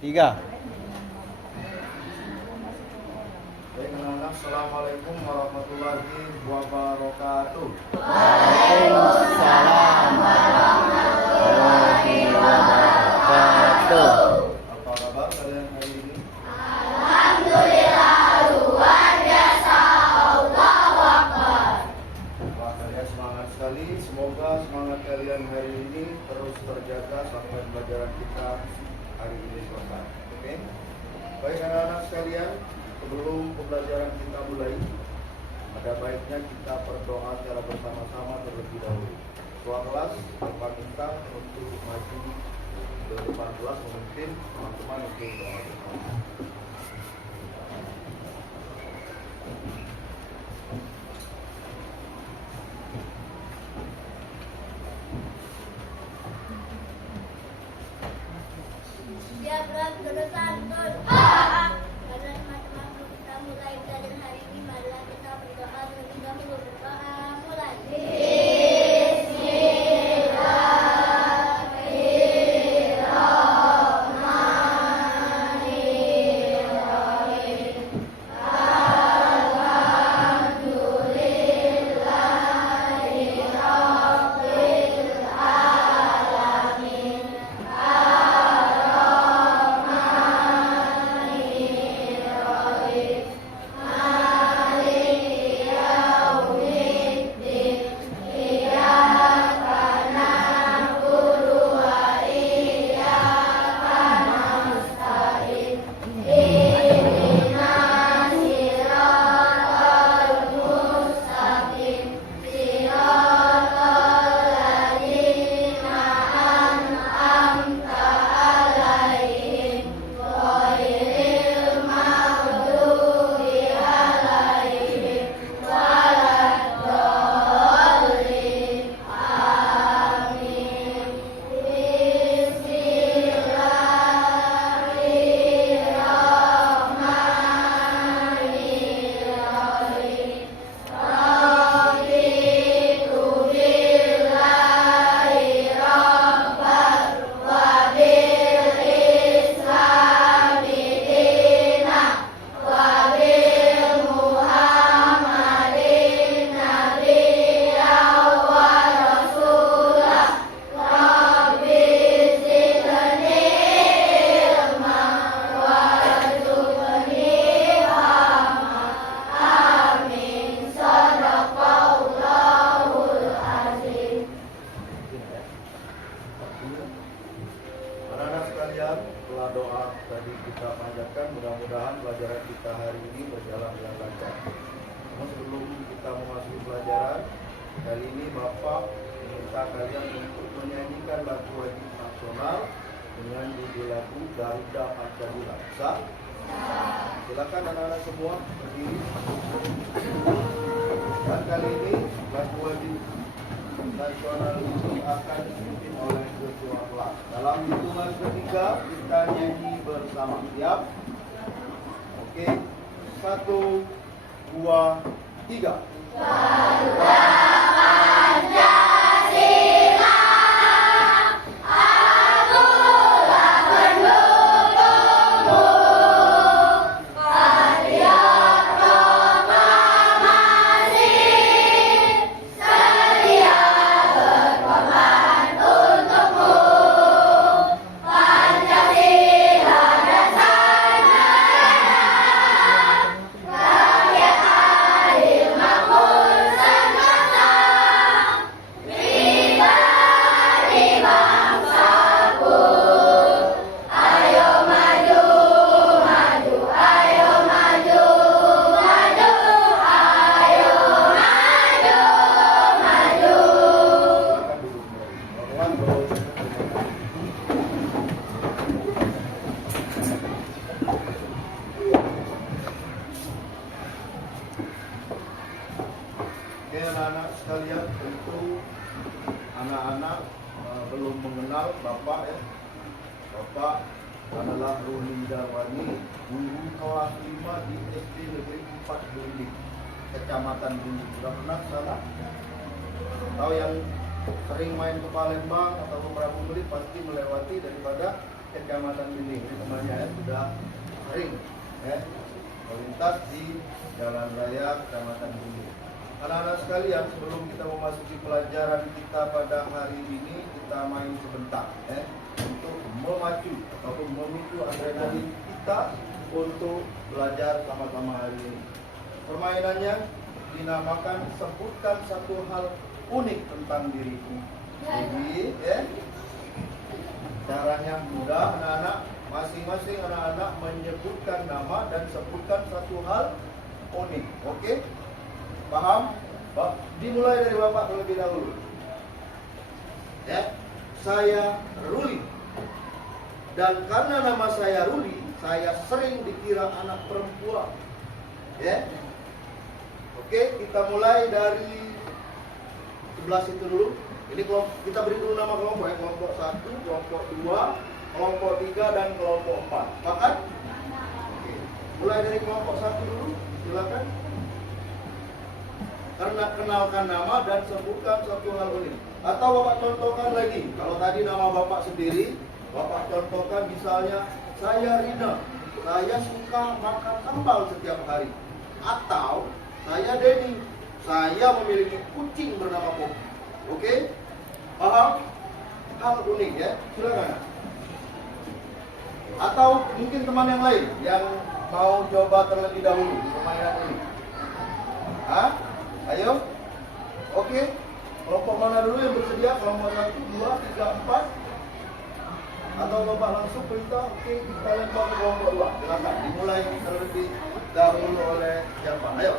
Tiga. Baik anak-anak, Assalamualaikum warahmatullahi wabarakatuh. Waalaikumsalam warahmatullahi wabarakatuh. Apa kabar kalian hari ini? Wah, kalian semangat sekali. Semoga semangat kalian hari ini terus terjaga sampai pelajaran kita hari ini selesai. Oke? Baik anak-anak sekalian, sebelum pembelajaran kita mulai, ada baiknya kita berdoa secara bersama-sama terlebih dahulu. Ketua kelas Bapak minta untuk maju ke depan kelas memimpin teman-teman untuk doa bersama. Siapkan santun. Karena teman-teman kita mulai belajar hari ini, marilah kita berdoa terlebih dahulu. Berdoa mulai. Anak-anak sekalian, setelah doa tadi kita panjatkan, mudah-mudahan pelajaran kita hari ini berjalan dengan lancar. Namun sebelum kita memasuki pelajaran, kali ini Bapak meminta kalian untuk menyanyikan lagu wajib nasional dengan judul lagu Garuda Pancasila. Bisa? Silakan anak-anak semua berdiri. Dan kali ini lagu wajib nasional itu akan dipimpin oleh ketua kelas. Dalam hitungan ketiga kita nyanyi bersama. Siap? Oke. 1, 2, 3. Oke anak-anak sekalian, tentu anak-anak belum mengenal Bapak ya. Bapak adalah Ruli Darwani, guru kelas 5 di SD Negeri 4 Belimbing, Kecamatan Belimbing. Sudah pernah sana? Tahu yang sering main ke Palembang atau beberapa menit pasti melewati daripada Kecamatan Bining. Ini temannya ya, sudah sering ya melintas di jalan raya Kecamatan Bining. Anak-anak sekalian, sebelum kita memasuki pelajaran kita pada hari ini, kita main sebentar ya, untuk memacu ataupun memicu adrenalin kita untuk belajar sama-sama hari ini. Permainannya dinamakan sebutkan satu hal unik tentang diriku. Jadi ya, caranya mudah, anak-anak, masing-masing anak-anak menyebutkan nama dan sebutkan satu hal unik. Oke? Paham? Dimulai dari Bapak terlebih dahulu. Ya, saya Ruli. Dan karena nama saya Ruli, saya sering dikira anak perempuan. Ya. Oke, kita mulai dari sebelah situ dulu. Ini kelompok, kita beri dulu nama kelompok ya. Kelompok 1, kelompok 2, kelompok 3, dan kelompok 4. Sepakat? Oke. Mulai dari kelompok 1 dulu, silakan. Karena kenalkan nama dan sebutkan satu hal unik. Atau Bapak contohkan lagi. Kalau tadi nama Bapak sendiri, Bapak contohkan misalnya, saya Rina, saya suka makan sambal setiap hari. Atau saya Denny, saya memiliki kucing bernama Poppy. Oke? Paham? Hal unik ya. Silakan. Atau mungkin teman yang lain yang mau coba terlebih dahulu permainan ini. Hah? Ayo. Oke. Kelompok mana dulu yang bersedia? Kelompok 1, 2, 3, 4. Atau Bapak langsung perintah, oke, kita lempar ke kelompok 2. Silakan. Dimulai terlebih dahulu oleh siapa? Ayo.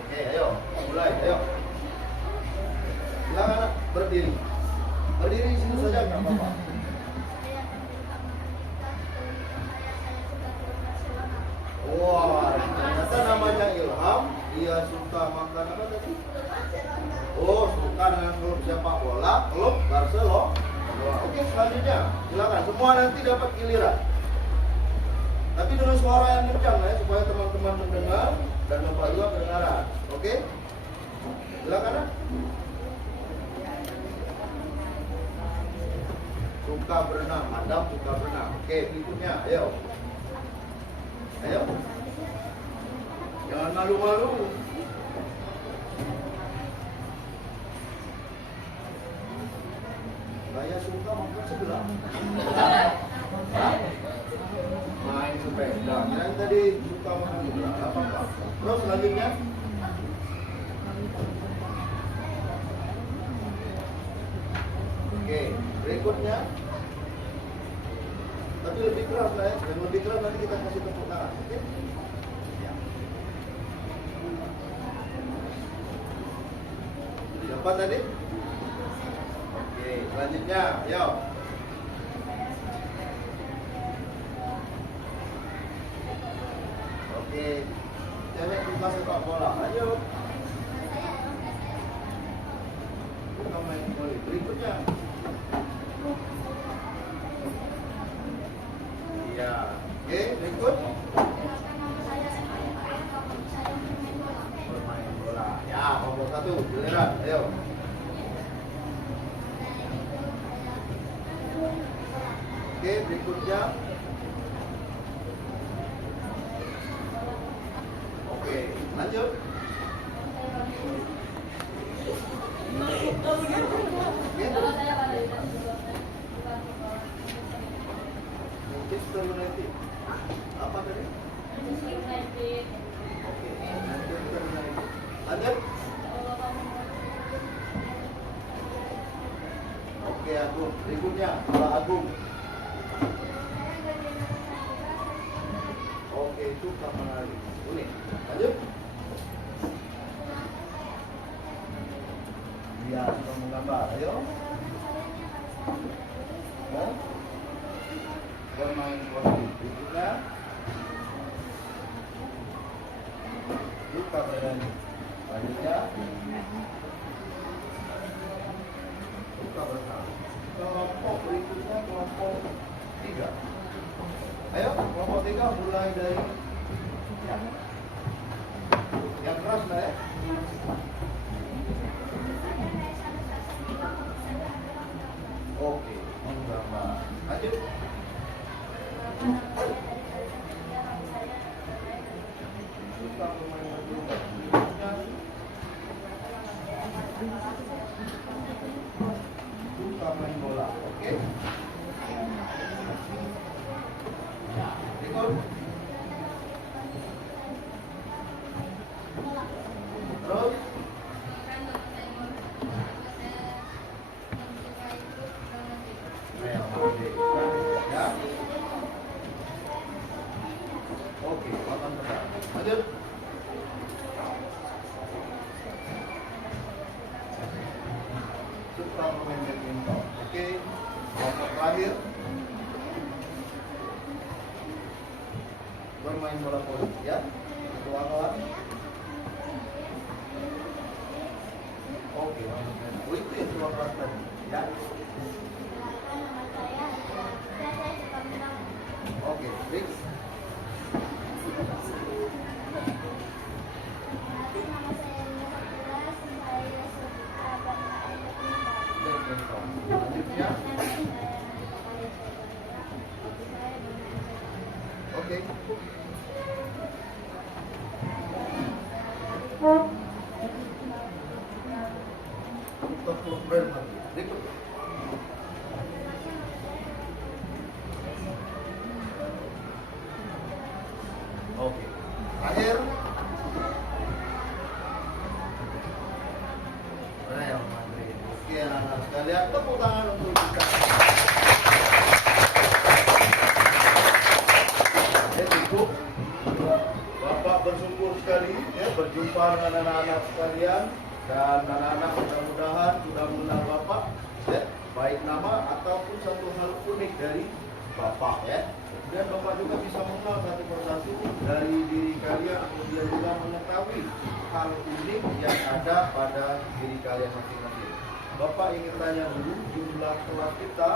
Oke, ayo. Mulai, ayo. Silakan anak, berdiri. Berdiri di situ saja, enggak apa-apa. Wah, ternyata namanya Ilham. Dia suka makan apa tadi? Oh, suka dengan klub sepak bola, klub Barcelona. Oke, selanjutnya silakan. Semua nanti dapat giliran. Tapi dengan suara yang kencang ya, supaya teman-teman mendengar dan Bapak juga kedengaran. Oke? Silakan. Suka berenang, Adam suka berenang. Oke, berikutnya, ayo. Ayo. Jangan malu-malu. Saya suka makan sebelah. Main sepeda. Yang tadi suka makan sebelah. Apa-apa. Terus selanjutnya. Oke, berikutnya. Tapi lebih keras lah ya. Yang lebih keras nanti kita kasih tepuk tangan. Oke? Siapa tadi? Oke, selanjutnya, ayo. Oke, cewek suka sepak bola, ayo. Suka main bola. Berikutnya. Iya. Oke, berikut. Bermain bola. Ya, kelompok 1, giliran, ayo. Oke, berikutnya. Oke, lanjut. Manchester United. Apa tadi? Oke, Manchester United. Lanjut. Oke, Agung. Berikutnya, Pak Agung. Oke, itu Kamari. Unik. Lanjut. Dia suka menggambar. Ayo. Hah? Bermain kopi. Berikutnya. Suka bernyanyi. Lanjutnya. Suka berenang. Kelompok berikutnya kelompok 3. Ayo, kelompok 3 mulai dari yang keras lah ya. Oke, menggambar. Lanjut. Suka bermain badminton. Suka main bola. Oke. Nah, ikut. Terus. Ya. Oke, makan benar. Lanjut. Suka bermain badminton. Oke. Kelompok terakhir. Bermain bola voli, ya. Ketua kawan. Oke, oh, itu yang keluar kelas tadi, ya. Nama saya adalah saya suka menang. Oke, Rix. Nama saya Nina Sakura, saya suka bermain badminton. Badminton. Selanjutnya. Oke. Untuk bermain. Berikut. Oke. Terakhir. Mana yang Mandri? Oke, anak-anak sekalian, tepuk tangan untuk kita. Ya, cukup. Bapak bersyukur sekali ya berjumpa dengan anak-anak sekalian, dan anak-anak mudah-mudahan sudah mengenal Bapak ya, baik nama ataupun satu hal unik dari Bapak ya. Dan Bapak juga bisa mengenal satu persatu dari diri kalian, kemudian juga mengetahui hal unik yang ada pada diri kalian masing-masing. Bapak ingin tanya dulu jumlah kelas kita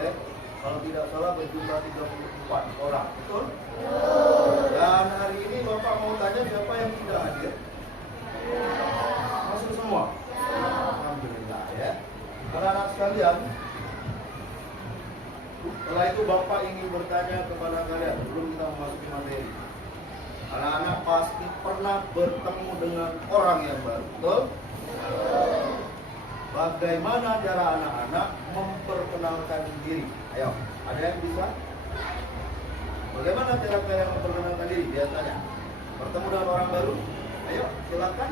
ya, kalau tidak salah berjumlah 34 orang, betul? Dan hari ini Bapak mau tanya siapa yang tidak hadir? Masuk semua? Alhamdulillah ya. Anak-anak sekalian, setelah itu Bapak ingin bertanya kepada kalian sebelum kita memasuki materi. Anak-anak pasti pernah bertemu dengan orang yang baru, betul? Bagaimana cara anak-anak memperkenalkan diri? Ayo, ada yang bisa? Bagaimana cara kalian memperkenalkan diri biasanya? Bertemu dengan orang baru? Ayo, silakan.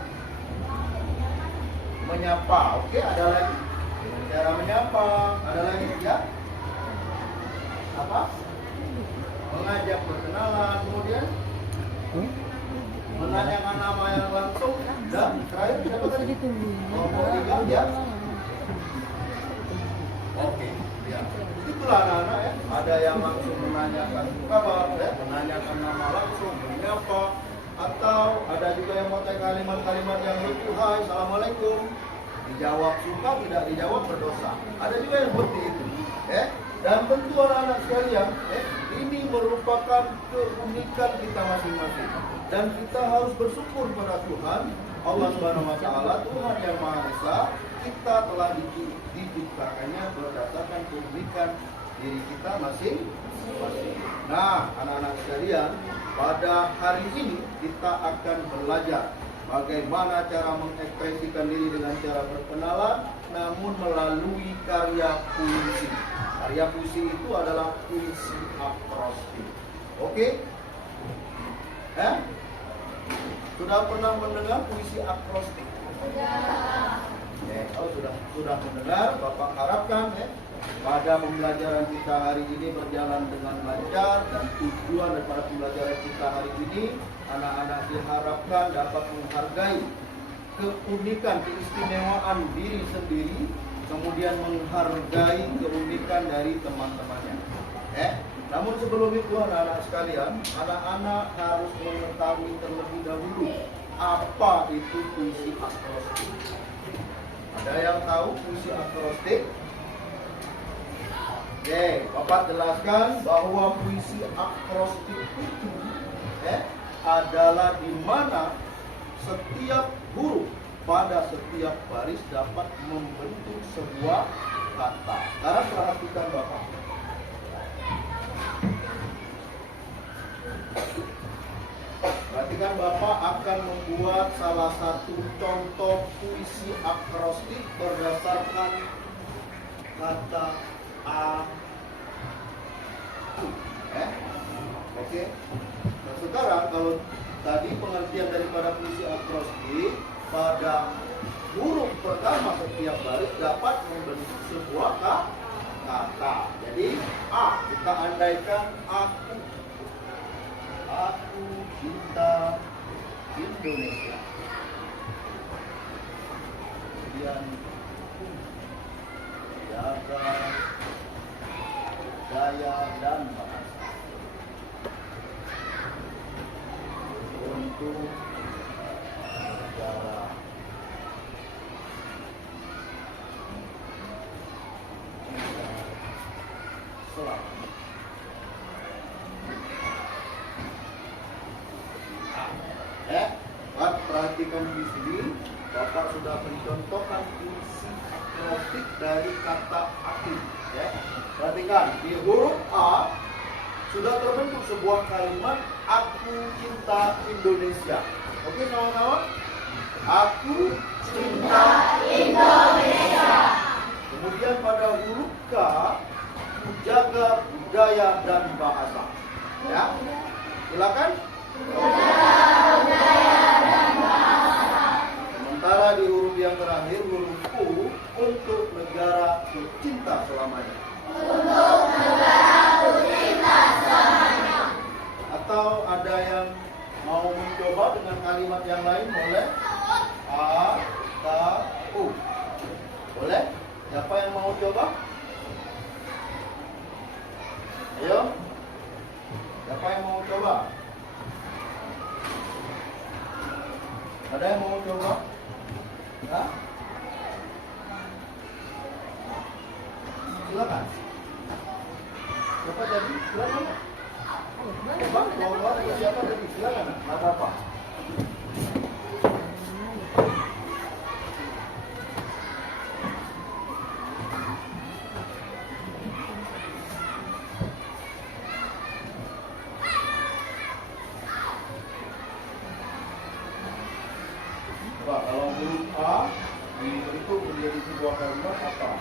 Menyapa, oke, ada lagi? Cara menyapa, ada lagi ya? Apa? Mengajak berkenalan, kemudian menanyakan nama yang langsung, dan terakhir siapa tadi? Kelompok tiga, ya? Oke, ya. Itulah anak-anak ya. Ada yang langsung menanyakan kabar, ya, menanyakan nama langsung, menyapa, atau ada juga yang pakai kalimat-kalimat yang lucu, hai, assalamualaikum. Dijawab suka, tidak dijawab berdosa. Ada juga yang seperti itu, ya. Dan tentu anak-anak sekalian, ini merupakan keunikan kita masing-masing. Dan kita harus bersyukur pada Tuhan, Allah Subhanahu wa Ta'ala, Tuhan yang Maha Esa. Kita telah diciptakannya berdasarkan keunikan diri kita masing-masing. Nah, anak-anak sekalian, pada hari ini kita akan belajar bagaimana cara mengekspresikan diri dengan cara berkenalan, namun melalui karya puisi. Karya puisi itu adalah puisi akrostik. Oke? Sudah pernah mendengar puisi akrostik? Kalau sudah mendengar, Bapak harapkan pada pembelajaran kita hari ini berjalan dengan lancar, dan tujuan daripada pembelajaran kita hari ini, anak-anak diharapkan dapat menghargai keunikan, keistimewaan diri sendiri, kemudian menghargai keunikan dari teman-temannya. Namun sebelum itu anak-anak sekalian, anak-anak harus mengetahui terlebih dahulu apa itu puisi akrostik. Ada yang tahu puisi akrostik? Oke, Bapak jelaskan bahwa puisi akrostik itu adalah di mana setiap huruf pada setiap baris dapat membentuk sebuah kata. Sekarang perhatikan Bapak. Bapak akan membuat salah satu contoh puisi akrostik berdasarkan kata aku. Oke. Nah, sekarang kalau tadi pengertian daripada puisi akrostik, pada huruf pertama setiap baris dapat membentuk sebuah kata. Jadi A kita andaikan aku. Aku cinta Indonesia. Kemudian jaga budaya dan bahasa untuk negara selamat. Perhatikan di sini, Bapak sudah mencontohkan puisi akrostik dari kata aku. Perhatikan di huruf A sudah terbentuk sebuah kalimat aku cinta Indonesia. Oke, kawan-kawan? Aku cinta Indonesia. Kemudian pada huruf K, ku jaga budaya dan bahasa. Ya, silakan. Sementara di huruf yang terakhir, huruf U, untuk negara ku cinta selamanya. Untuk negara ku cinta selamanya. Atau ada yang mau mencoba dengan kalimat yang lain, boleh? A, K, U. Boleh? Siapa yang mau coba? Ayo. Siapa yang mau coba? Ada yang mau coba? Ya? Silakan. Siapa jadi? Silakan. Coba, mau siapa jadi? Silakan. Ada apa? Coba, kalau huruf A dibentuk menjadi sebuah kalimat apa?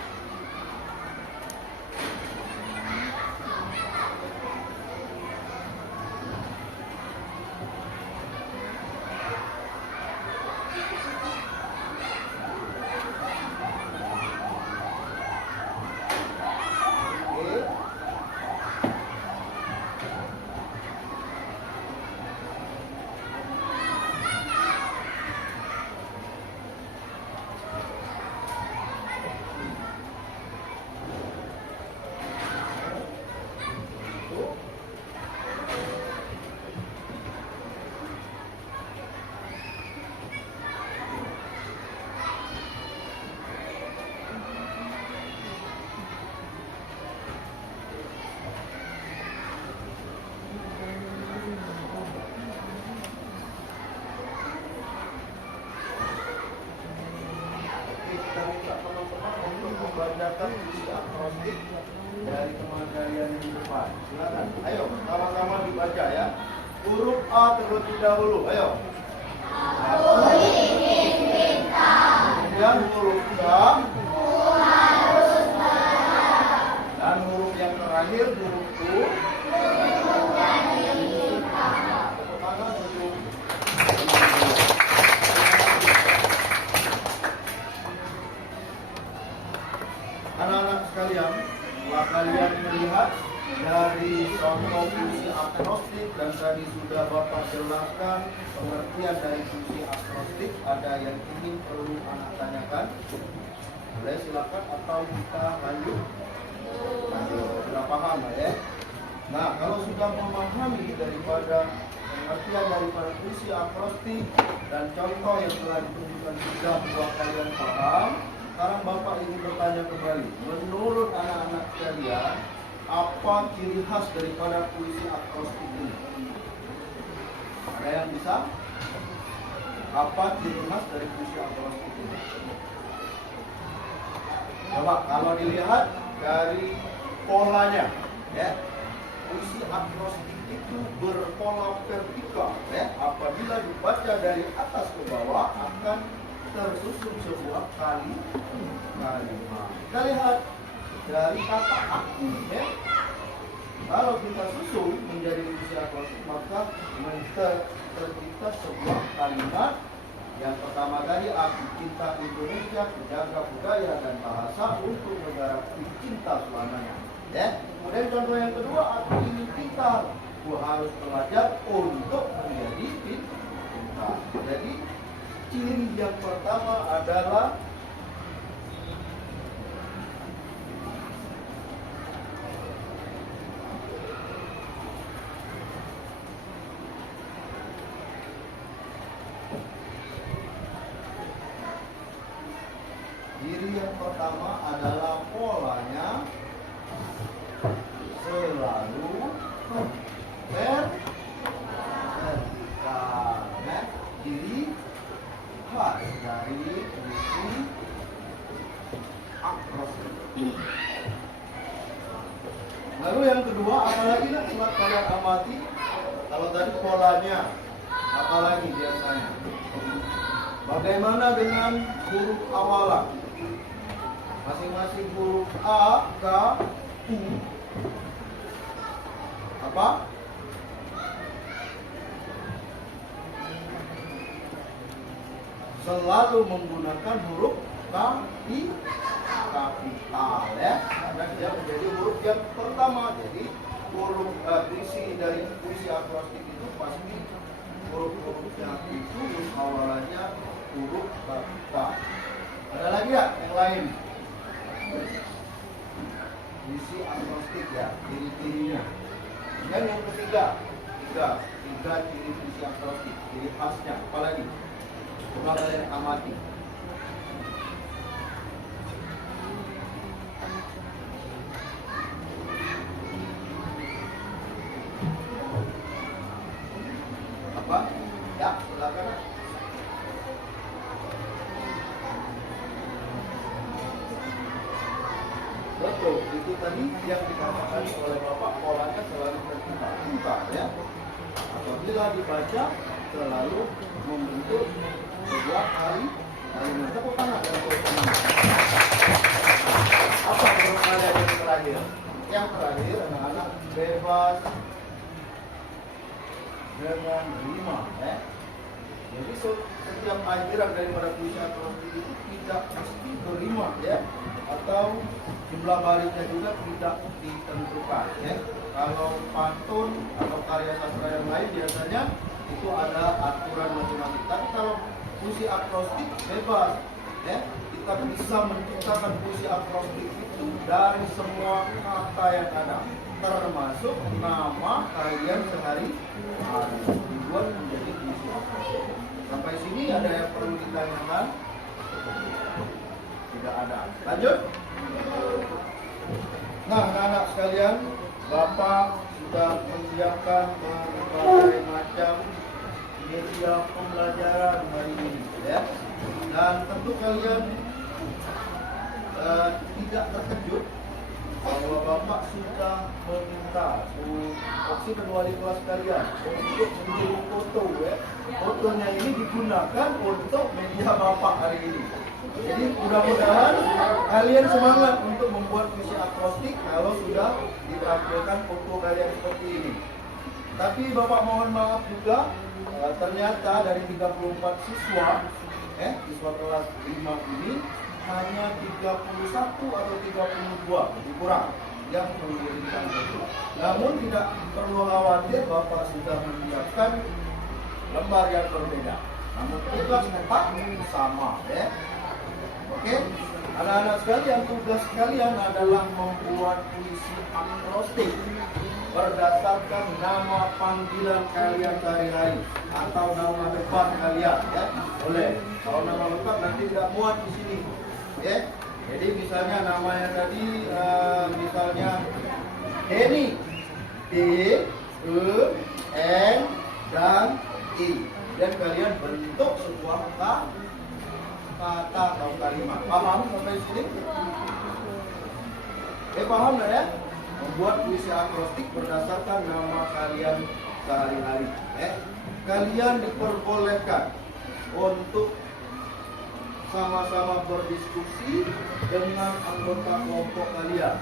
Membacakan puisi akrostik dari teman kalian yang di depan. Silakan. Ayo, sama-sama dibaca ya. Huruf A terlebih dahulu. Ayo. Aku ingin minta. Kemudian huruf K. Dan huruf yang terakhir huruf U. Tepuk tangan untuk anak-anak sekalian. Setelah kalian melihat dari contoh puisi akrostik dan tadi sudah Bapak jelaskan pengertian dari puisi akrostik, ada yang ingin perlu anak tanyakan? Boleh silakan atau kita lanjut? Sudah paham ya? Nah, kalau sudah memahami daripada pengertian daripada puisi akrostik dan contoh yang telah ditunjukkan sudah buat kalian paham, sekarang Bapak ingin bertanya kembali. Menurut anak-anak sekalian, apa ciri khas daripada puisi akrostik ini? Ada yang bisa? Apa ciri khas dari puisi akrostik ini? Coba kalau dilihat dari polanya, ya. puisi akrostik itu berpola vertikal ya. Apabila dibaca dari atas ke bawah akan tersusun sebuah kalimat. Kita lihat dari kata aku ya. Kalau kita susun menjadi puisi akrostik maka tercipta sebuah kalimat. Yang pertama tadi, aku cinta Indonesia, menjaga budaya dan bahasa untuk negaraku cinta selamanya. Ya. Kemudian contoh yang kedua, aku ingin pintar, aku harus belajar untuk menjadi pintar. Jadi ciri yang pertama adalah polanya selalu vertikal. Nah, ciri khas dari puisi akrostik. Lalu yang kedua, apalagi nak buat kalian amati, kalau tadi polanya, apalagi biasanya. Bagaimana dengan huruf awalan? Masing-masing huruf A, K, U. Apa? Selalu menggunakan huruf kapital ya, karena dia menjadi huruf yang pertama. Jadi huruf puisi dari puisi akrostik itu pasti huruf-hurufnya itu huruf awalannya huruf kapital. Ada lagi ya yang lain? Puisi akrostik ya, ciri-cirinya. Dan yang ketiga, tiga ciri puisi akrostik, ciri khasnya. Apalagi? Coba kalian amati. Apa? Ya, silakan. Betul, itu tadi yang dikatakan oleh Bapak, polanya selalu terbuka ya. Apabila dibaca selalu membentuk sebuah kalimat. Tepuk tangan dan tepuk tangan. Apa menurut kalian yang terakhir? Yang terakhir anak-anak bebas dengan rima ya. Jadi setiap ajaran daripada puisi akrostik itu tidak mesti berima ya, atau jumlah barisnya juga tidak ditentukan ya. Kalau pantun atau karya sastra yang lain biasanya itu ada aturan masing-masing. Tapi kalau puisi akrostik bebas ya, kita bisa menciptakan puisi akrostik itu dari semua kata yang ada, termasuk nama kalian sehari-hari dibuat menjadi puisi akrostik. Sampai sini ada yang perlu ditanyakan? Tidak ada. Lanjut. Nah, anak-anak sekalian, Bapak sudah menyiapkan berbagai macam media pembelajaran hari ini, ya. Dan tentu kalian tidak terkejut bahwa Bapak sudah meminta Oksi dan wali kelas kalian untuk mengirim foto ya. Fotonya ini digunakan untuk media Bapak hari ini. Jadi mudah-mudahan kalian semangat untuk membuat puisi akrostik kalau sudah ditampilkan foto kalian seperti ini. Tapi Bapak mohon maaf juga, ternyata dari 34 siswa siswa kelas 5 ini hanya 31 atau 32, lebih kurang yang mengirimkan foto. Namun tidak perlu khawatir, Bapak sudah menyiapkan lembar yang berbeda. Namun tugas tetap sama ya. Oke, anak-anak sekalian, tugas kalian adalah membuat puisi akrostik berdasarkan nama panggilan kalian sehari-hari atau nama lengkap kalian ya. Boleh. Kalau nama lengkap nanti tidak muat di sini. Ya. Jadi misalnya namanya tadi misalnya Denny, D, E, N dan I. Dan kalian bentuk sebuah kata atau kalimat. Paham sampai sini? Paham nggak ya? membuat puisi akrostik berdasarkan nama kalian sehari-hari. Kalian diperbolehkan untuk sama-sama berdiskusi dengan anggota kelompok kalian.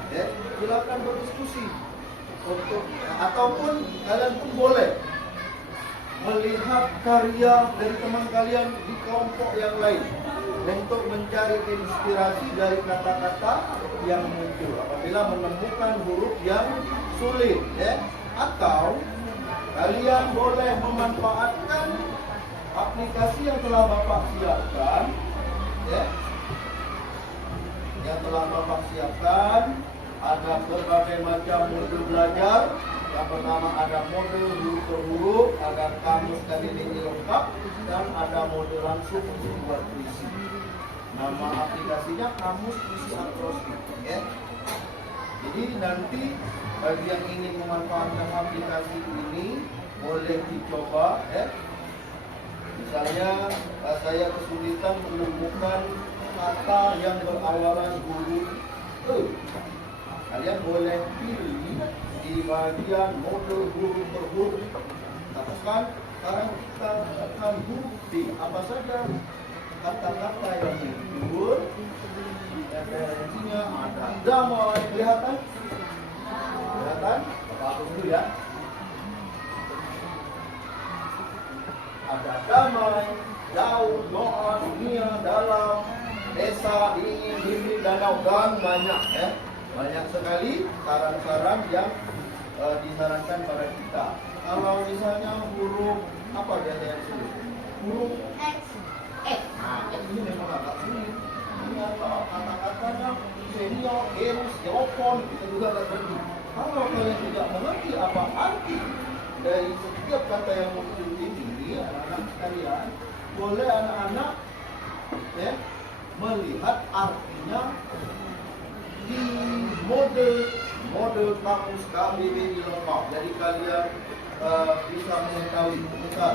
Silakan berdiskusi ataupun kalian pun boleh melihat karya dari teman kalian di kelompok yang lain untuk mencari inspirasi dari kata-kata yang muncul apabila menemukan huruf yang sulit. Atau kalian boleh memanfaatkan aplikasi yang telah Bapak siapkan. Yang telah Bapak siapkan, ada berbagai macam mode belajar. Yang pertama ada mode huruf per huruf, ada kamus KBBI lengkap, dan ada mode langsung untuk buat puisi. Nama aplikasinya Kamus Puisi Akrostik. Jadi nanti bagi yang ingin memanfaatkan aplikasi ini boleh dicoba. Misalnya saya kesulitan menemukan kata yang berawalan huruf E. Kalian boleh pilih di bagian mode huruf per huruf. Katakan sekarang kita akan huruf D. Apa saja kata-kata yang muncul. Referensinya ada damai. Kelihatan? Kelihatan? Bapak hapus dulu ya. Ada damai, jauh, doa, dunia, dalam, desa, dingin, hilir, danau, dan banyak. Banyak sekali saran-saran yang disarankan pada kita. Kalau misalnya huruf apa biasanya yang sulit? Huruf X. Nah, X ini memang agak sulit. Ini kata-katanya senior, eus, telepon, kita juga agak berarti. Kalau kalian tidak mengerti apa arti dari setiap kata yang muncul ini, anak-anak sekalian, boleh anak-anak melihat artinya di mode kamus KBBI lengkap. Jadi kalian bisa mengetahui. Misal,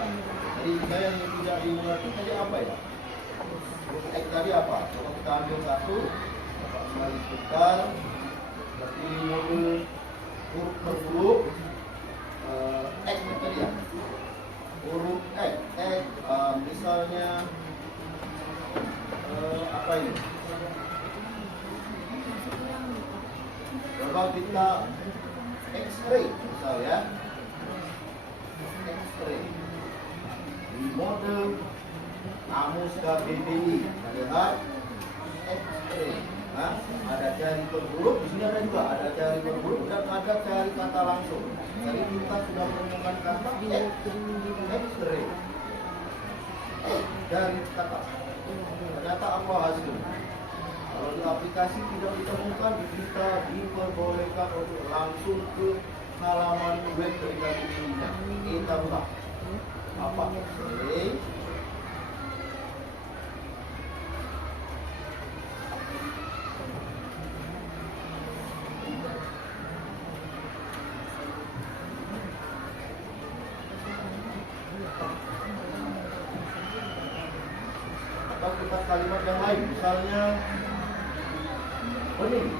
jadi saya yang tidak dimengerti tadi apa ya? X tadi apa? Coba kita ambil satu, Bapak kembali putar. Berarti mode huruf per huruf X tadi ya. Huruf X, misalnya apa ini? Coba kita X-ray misal ya. X-ray di mode kamus KBBI. Kita lihat X-ray. Ada cari per huruf, di sini ada juga ada cari per huruf dan ada cari kata langsung. Jadi kita sudah menemukan kata X-ray. Dari kata. Ternyata apa hasilnya? Kalau di aplikasi tidak ditemukan, kita diperbolehkan untuk langsung ke halaman web dari KBBI-nya. Kita buka. Apa X-ray? Atau kita kalimat yang lain, misalnya bening.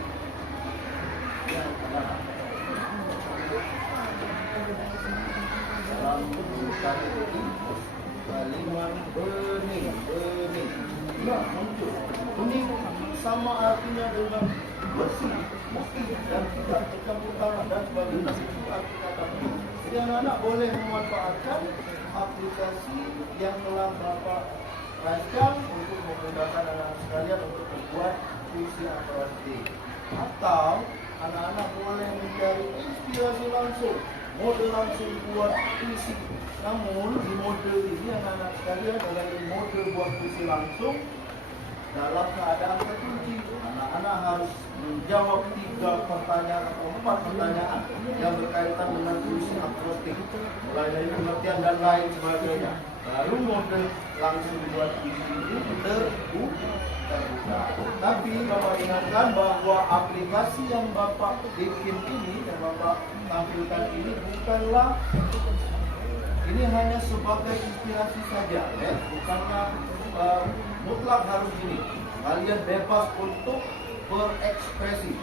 Dalam tulisan ini kalimat bening. Nah, muncul bening sama artinya dengan bersih, dan tidak tercampur tanah dan sebagainya. Arti kata bening. Jadi anak-anak boleh memanfaatkan aplikasi yang telah Bapak rancang untuk memudahkan anak-anak sekalian untuk membuat puisi akrostik. Atau anak-anak boleh mencari inspirasi langsung, mode langsung buat puisi. Namun di mode ini anak-anak sekalian adalah mode buat puisi langsung dalam keadaan terkunci. Anak-anak harus menjawab 3 pertanyaan atau 4 pertanyaan yang berkaitan dengan puisi akrostik, mulai dari pengertian dan lain sebagainya. Baru mode langsung buat puisi ini terbuka. Tapi Bapak ingatkan bahwa aplikasi yang Bapak bikin ini, yang Bapak tampilkan ini bukanlah, ini hanya sebagai inspirasi saja, bukannya mutlak harus ini. Kalian bebas untuk berekspresi.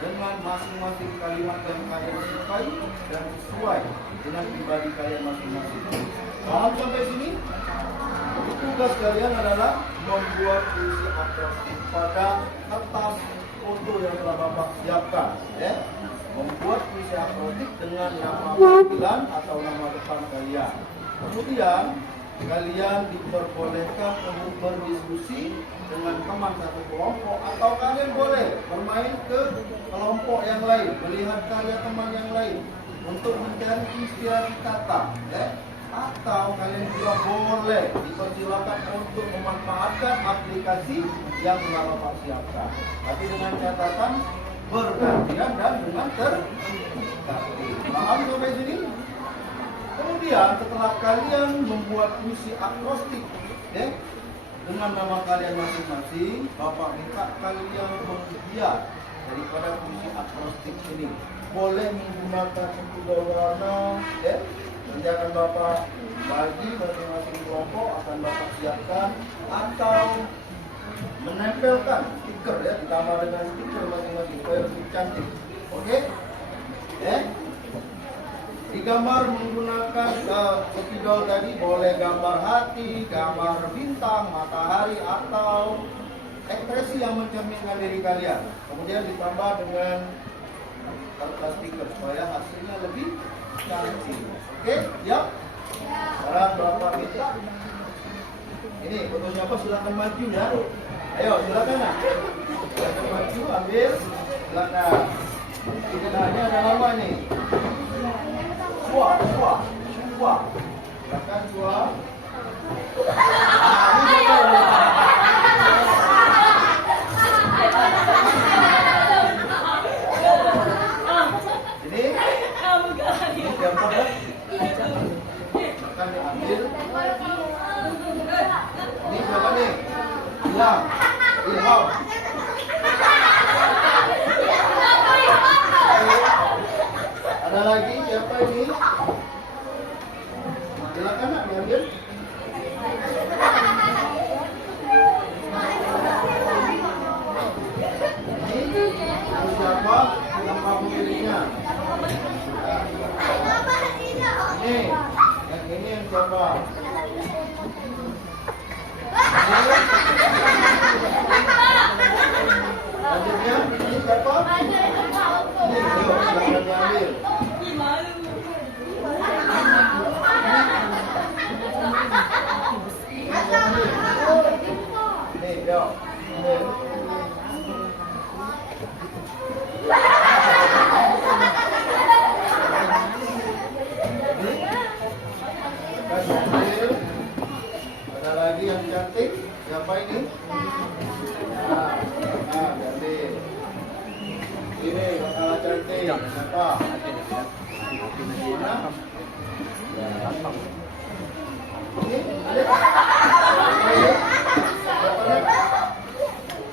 dengan masing-masing kalimat yang kalian sukai dan sesuai dengan pribadi kalian masing-masing. Paham sampai sini? Tugas kalian adalah membuat puisi akrostik pada kertas foto yang telah Bapak siapkan, ya. Membuat puisi akrostik dengan nama panggilan atau nama depan kalian. Kemudian kalian diperbolehkan untuk berdiskusi dengan teman satu kelompok, atau kalian boleh bermain ke kelompok yang lain, melihat karya teman yang lain untuk mencari inspirasi kata, ya. Atau kalian juga boleh dipersilakan untuk memanfaatkan aplikasi yang telah Bapak siapkan, tapi dengan catatan bergantian dan dengan tertib. Paham sampai sini? Kemudian setelah kalian membuat puisi akrostik, ya, dengan nama kalian masing-masing, Bapak minta kalian menghias daripada puisi akrostik ini. Boleh menggunakan sejumlah warna, ya. Nanti akan Bapak bagi masing-masing kelompok, akan Bapak siapkan, atau menempelkan stiker, ya, ditambah dengan stiker masing-masing supaya lebih cantik. Oke? Ya. Digambar menggunakan spidol tadi, boleh gambar hati, gambar bintang, matahari, atau ekspresi yang mencerminkan diri kalian. Kemudian ditambah dengan kertas stiker supaya hasilnya lebih cantik. Oke, siap? Sekarang Bapak minta. Ini foto siapa? Silakan maju, ya. Ayo, silakan, nah. Silakan maju, ambil. Silakan. Nah, ini ada nama nih. Suah. Silakan Suah. Ini siapa? Ini siapa, ya? Silakan diambil. Ini siapa nih? Ilham. Ada lagi siapa ini? Silakan nak diambil. Ini siapa? Nama pemiliknya. Ini, yang ini yang siapa? Lanjutnya, ini siapa? Ini, yuk, silakan diambil. Nih, yuk. Ada lagi yang cantik. Siapa ini? Cantik. Ini yang kalah cantik. Siapa? Mana? Ini?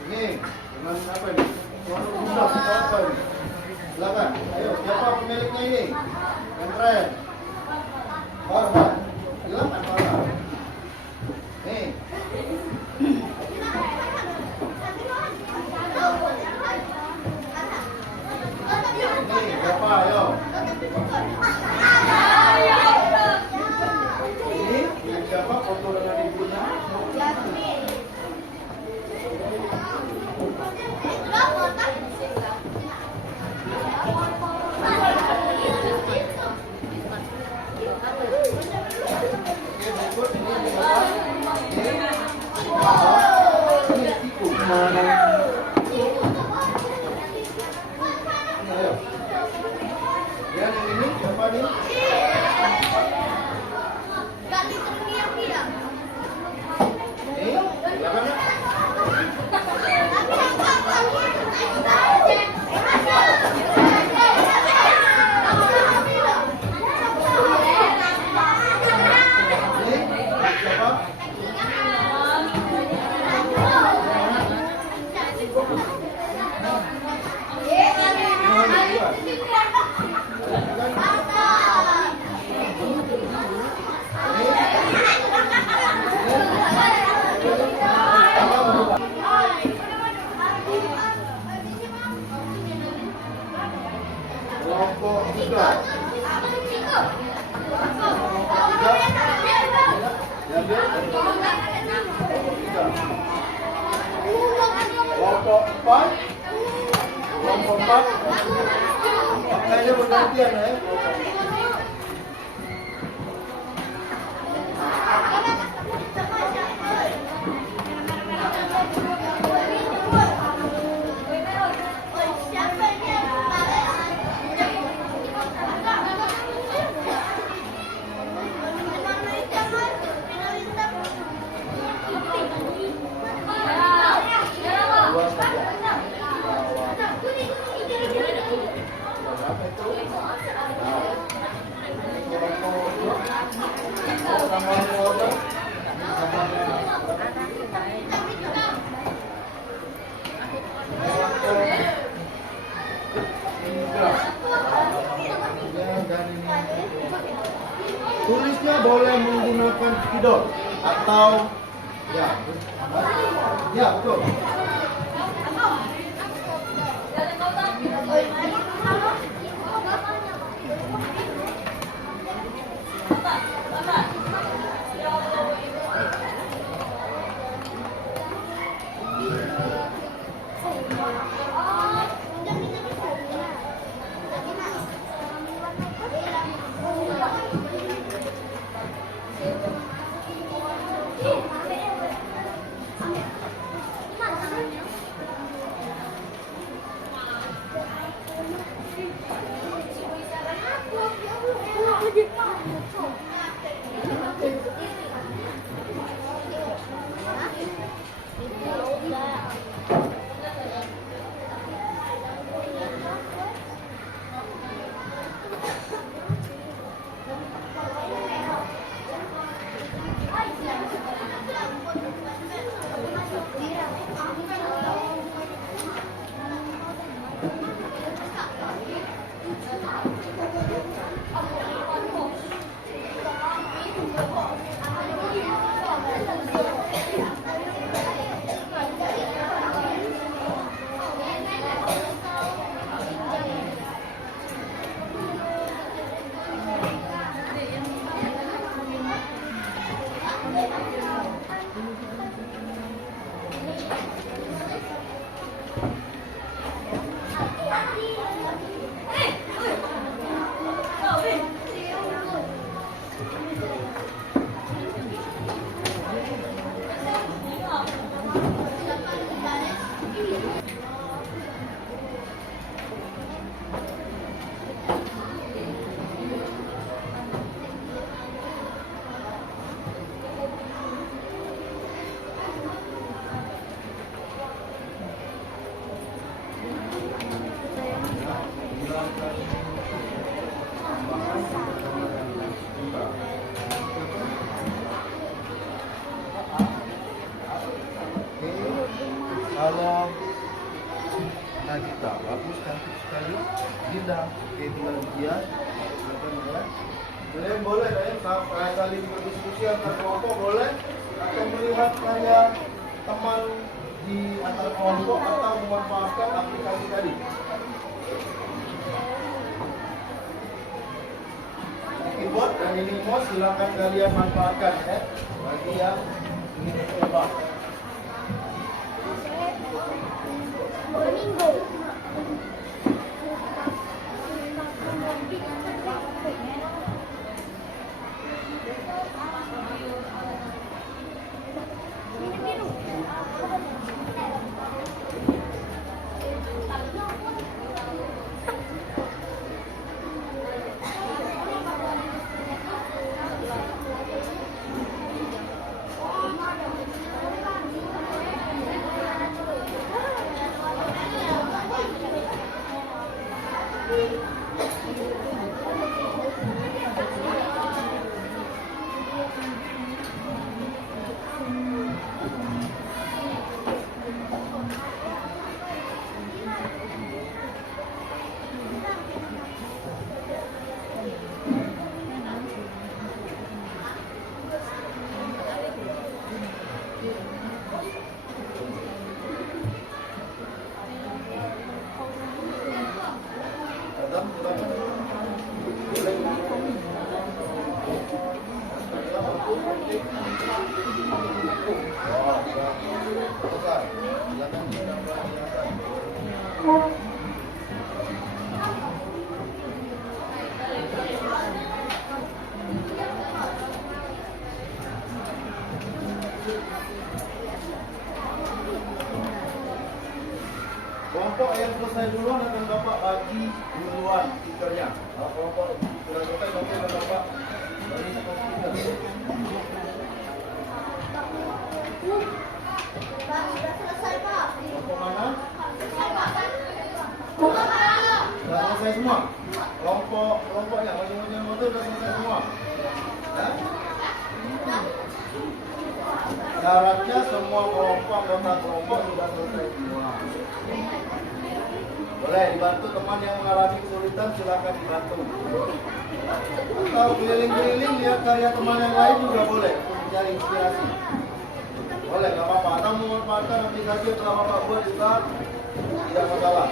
Ini dengan apa ini? Apa ini? Silakan. Ayo, siapa pemiliknya ini? Yang keren. Farhan. Silakan Farhan. Nih. Nih, siapa? Ayo. Ini yang siapa? Foto dengan ibunya. kelompok 4. Kelompok 4. Makanya bergantian ya. Tulisnya boleh menggunakan spidol atau ya betul. Salam Nagita, bagus, cantik sekali. Dinda, oke, tinggal dia. Boleh ya, kali berdiskusi antar kelompok boleh, atau melihat karya teman di antar kelompok atau memanfaatkan aplikasi tadi. Keyboard dan ini mouse silakan kalian manfaatkan ya, bagi yang ingin coba. Oh, sudah selesai. Silakan dilakukan. Kelompok yang selesai duluan akan Bapak bagi duluan stikernya. Kalau kelompok sudah selesai, nanti akan Bapak bagi satu stiker. Pak, sudah selesai, Pak. Kelompok mana? Selesai, Pak. Sudah selesai semua? Kelompoknya masing-masing motor sudah selesai semua? Ya? Syaratnya semua kelompok, anggota kelompok sudah selesai semua. Boleh dibantu teman yang mengalami kesulitan, silakan dibantu. Atau keliling-keliling lihat karya teman yang lain juga boleh untuk mencari inspirasi. Boleh, nggak apa-apa. Atau memanfaatkan aplikasi yang telah Bapak buat juga tidak masalah.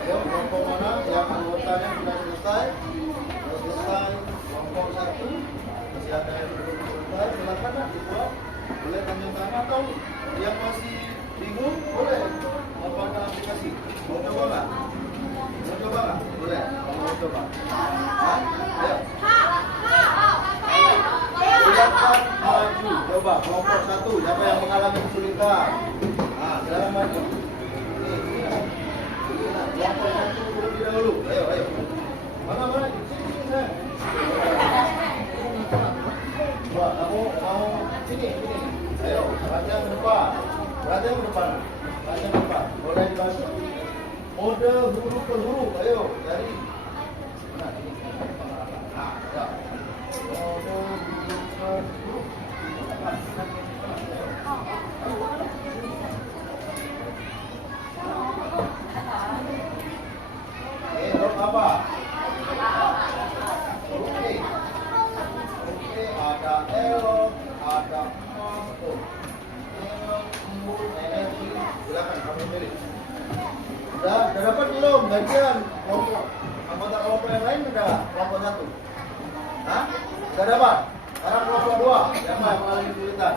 Ayo, kelompok mana yang anggotanya sudah selesai? Sudah selesai kelompok 1. Masih ada yang belum selesai, silakan lah dibuat. Boleh lanjut tangan atau yang masih bingung boleh manfaatkan aplikasi. Mau coba nggak? Mau coba nggak? Boleh. Mau coba? Hah? Ayo. Silakan maju. Coba kelompok 1. Siapa yang mengalami kesulitan? Nah, silakan maju. Ini. Kelompok 1 terlebih dahulu. Ayo. Mana? Sini. Wah, kamu mau sini. Ayo, perhatian ke depan. Perhatian ke depan. Boleh dibantu. Mode huruf per huruf. Ayo, cari. Nah, ini. Nah, ya. Mode huruf per huruf. Huruf apa? Oke, ada elok, ada masuk. Energi, silakan kamu pilih. Udah dapat belum bagian kelompok anggota kelompok yang lain udah kelompok 1? Hah? Udah dapat? Sekarang kelompok 2 siapa yang mengalami kesulitan?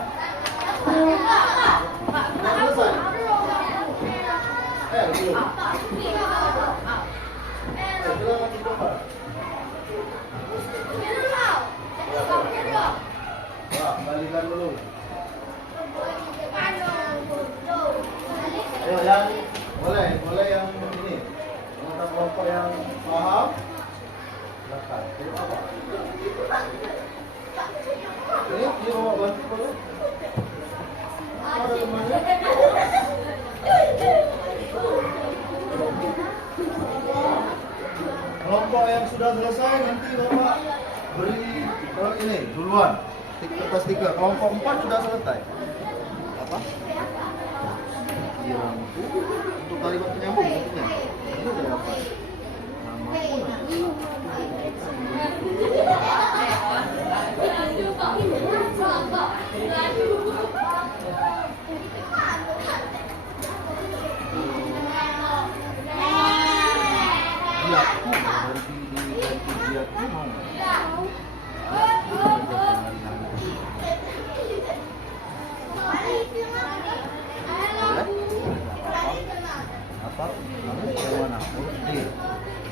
Sudah selesai? Belum. Silakan dicoba. Wah, kembalikan dulu. Ayo yang boleh yang ini. Anggota kelompok yang paham. Silakan. Ini apa? Ini mau bantu boleh? Ada temannya? Kelompok yang sudah selesai nanti Bapak beri ini duluan kertas stiker. Kelompok 4 sudah selesai. Apa? Yang untuk kalimat penyambung maksudnya. Ini udah dapat.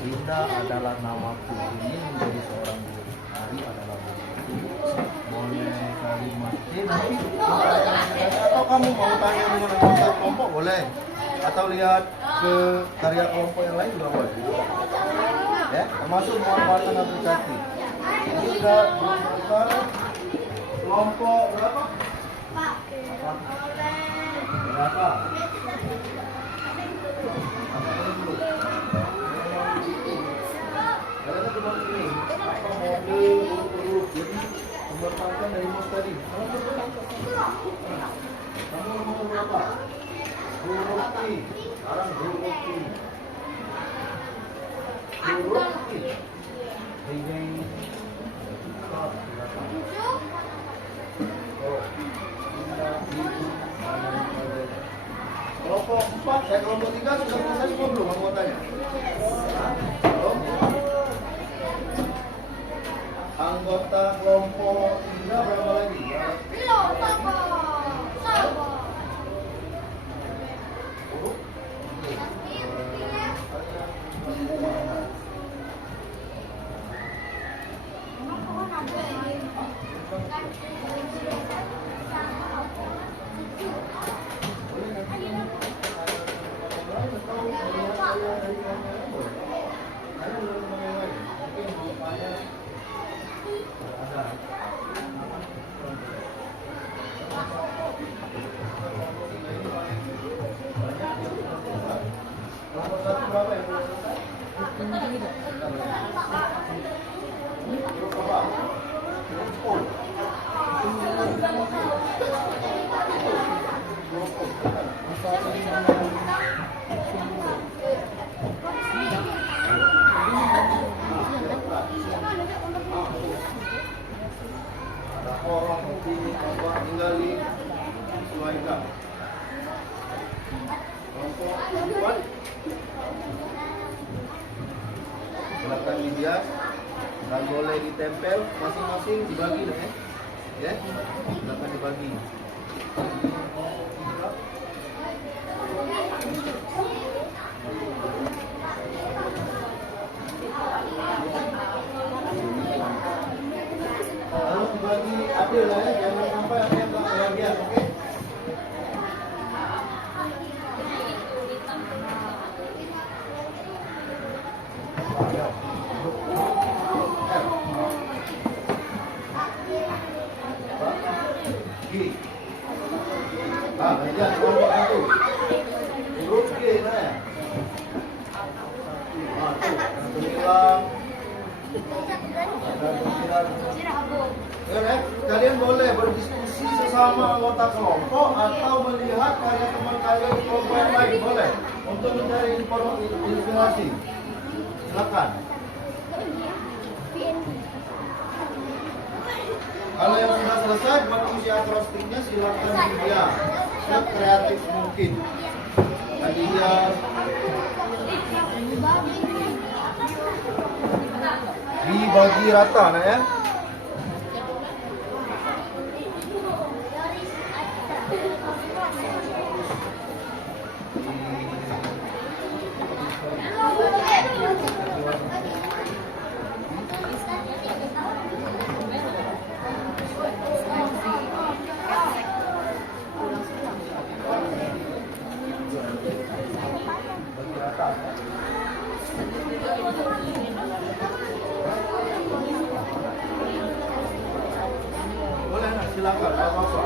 Linda adalah namaku, ini menjadi seorang guru. Hari adalah namaku. Boleh kalimat nanti atau kamu mau tanya dengan anggota kelompok boleh, atau lihat ke karya kelompok yang lain juga boleh. Ya, termasuk memanfaatkan aplikasi. Ini sudah dibuka kelompok berapa? Berapa? Ada cuma ini. Model huruf. Jadi pembentangan dari mus tadi. Kamu nomor berapa? Huruf I. Sekarang huruf I. Huruf I. Ini. Kelompok 4, kelompok 3 sudah selesai semua belum anggotanya? Belum? Anggota kelompok 3 berapa lagi? Belum, Papa. Sabar. Kelompok 1 berapa yang belum selesai? Grup apa? Grup O. Grup O. Ada orang begini, Allah tinggali sesuaikan. Kelompok 4 silakan dihias dan boleh ditempel masing-masing dibagi deh ya. Silakan dibagi. Harus dibagi adil lah ya, jangan sampai ada yang tak kebagian, oke? G. Bagian kelompok 1. Huruf G nah ya. Tuh, yang sembilan. Ya, kalian boleh berdiskusi sesama anggota kelompok atau melihat karya teman kalian di kelompok yang lain, boleh untuk mencari inspirasi. Silakan. Kalau yang sudah selesai buat isi akrostiknya silakan dia sekreatif mungkin. Tadi dia dibagi rata nah ya. Bagi rata. Boleh nak silakan apa-apa.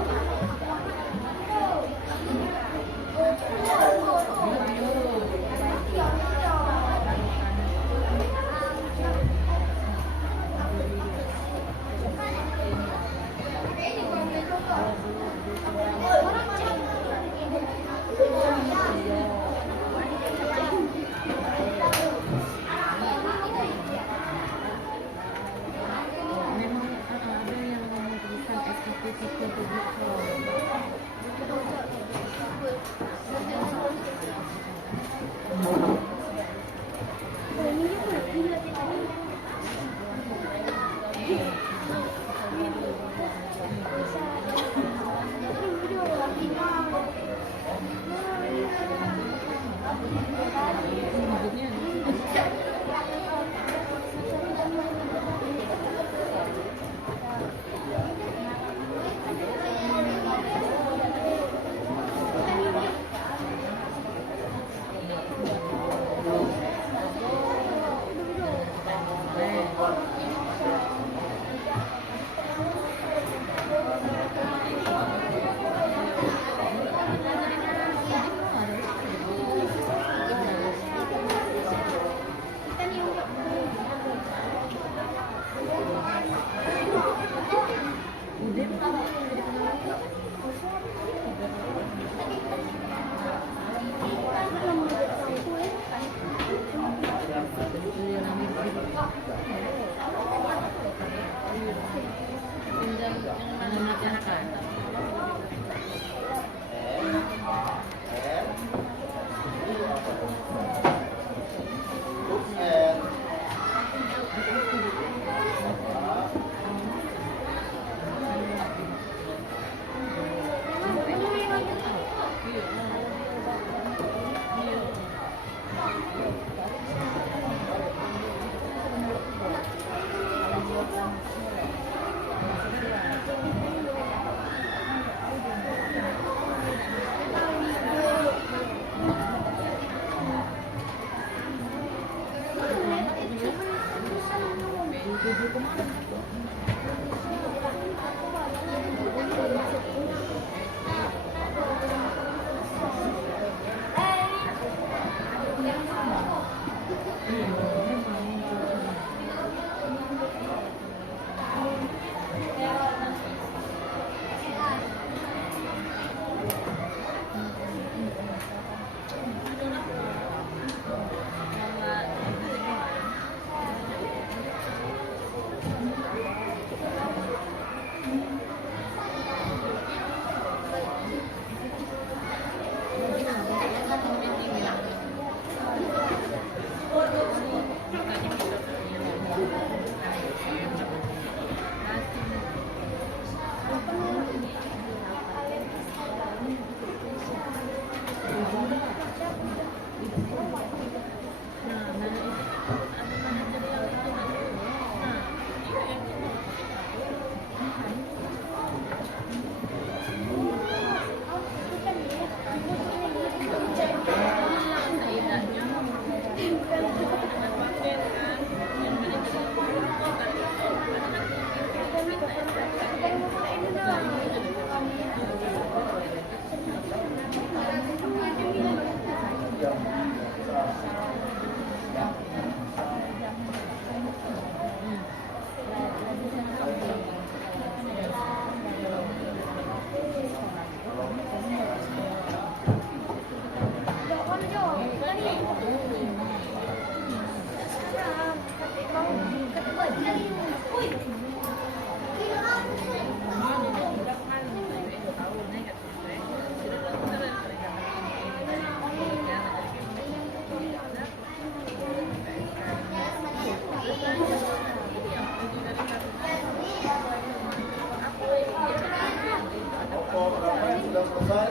Sudah selesai?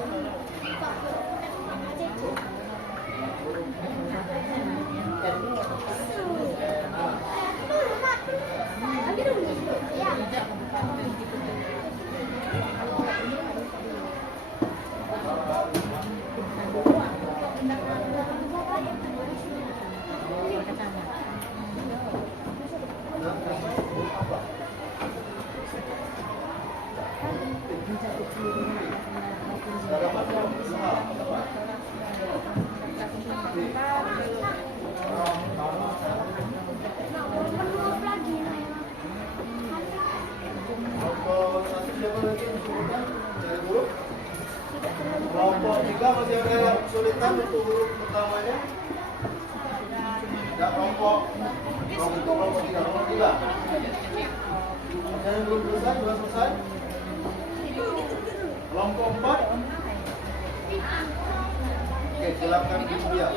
Kelompok 3 masih ada yang kesulitan untuk huruf pertamanya? Tidak, kelompok 3. Ada yang belum selesai? Belum selesai? Kelompok 4? Oke, silakan dia.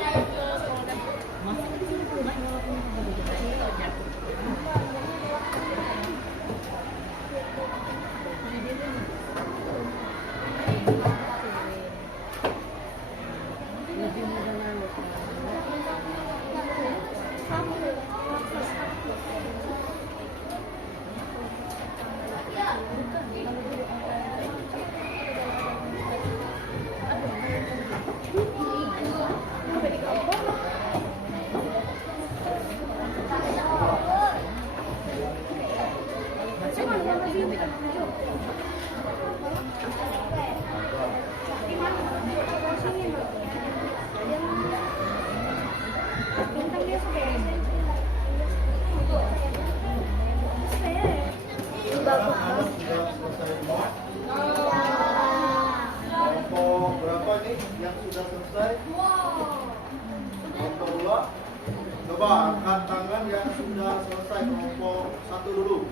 sudah selesai kelompok 1 dulu.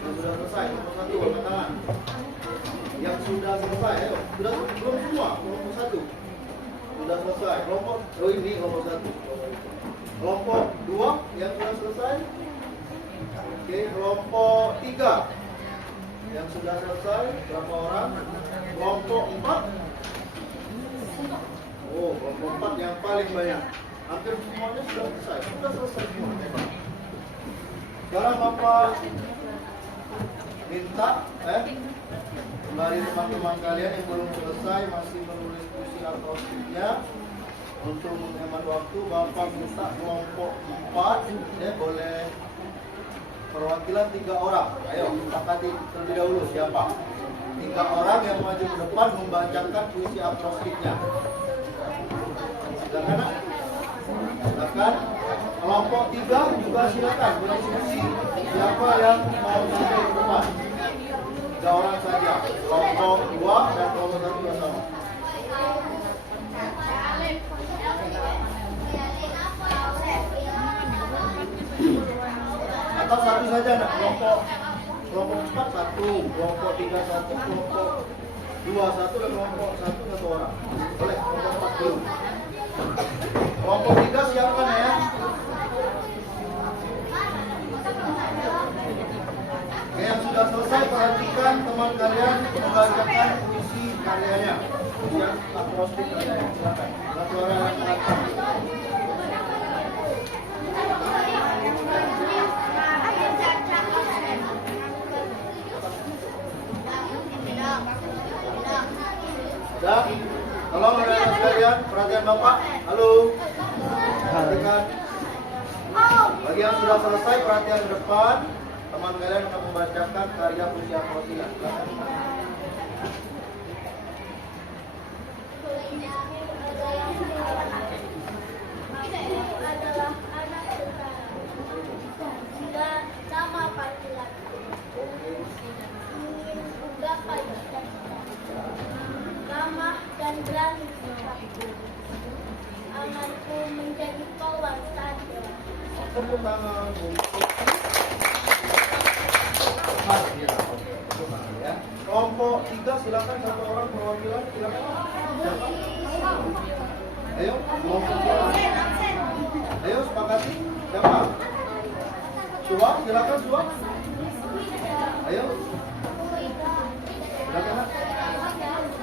Yang sudah selesai kelompok 1 angkat tangan. Yang sudah selesai, ayo. Sudah belum semua kelompok 1. Sudah selesai. Kelompok ini kelompok 1. Kelompok 2 yang sudah selesai. Oke, kelompok 3 yang sudah selesai berapa orang? Kelompok 4. Oh, kelompok 4 yang paling banyak. Hampir semuanya sudah selesai. Sudah selesai semua. Sekarang Bapak minta dari teman-teman kalian yang belum selesai masih menulis puisi akrostiknya. Untuk menghemat waktu, Bapak minta kelompok 4 boleh perwakilan 3 orang. Ayo, sepakati terlebih dahulu siapa? 3 orang yang maju ke depan membacakan puisi akrostiknya. Silakan, Nak. Silakan. Kelompok 3 juga silakan berdiskusi siapa yang mau maju ke depan. 3 orang saja. Kelompok 2 dan kelompok 1 bersama. Atau satu saja, Nak. Kelompok 4 1, kelompok 3 1, kelompok 2 1 dan kelompok 1 orang. Boleh, kelompok 4 dulu. Kelompok 3 siapkan ya. Oke, yang sudah selesai perhatikan teman kalian membacakan puisi karyanya. Yang akrostik karyanya. Silakan. Suara yang keras. Sudah? Tolong anak-anak sekalian, perhatian Bapak. Halo. Perhatikan. Bagi yang sudah selesai, perhatian ke depan. Teman kalian akan membacakan karya puisi akrostik. Adalah anak tentara. Dan nama panggilan. Ingin gapai cita-cita. Ramah dan berani sifatku. Anganku menjadi kawan saja. Tepuk tangan untuk ya. Kelompok 3 silakan, 1 orang perwakilan silakan. Ayo, kelompok 3. Ayo sepakati. Siapa? Suang, silakan Suang. Ayo. Silakan, Nak.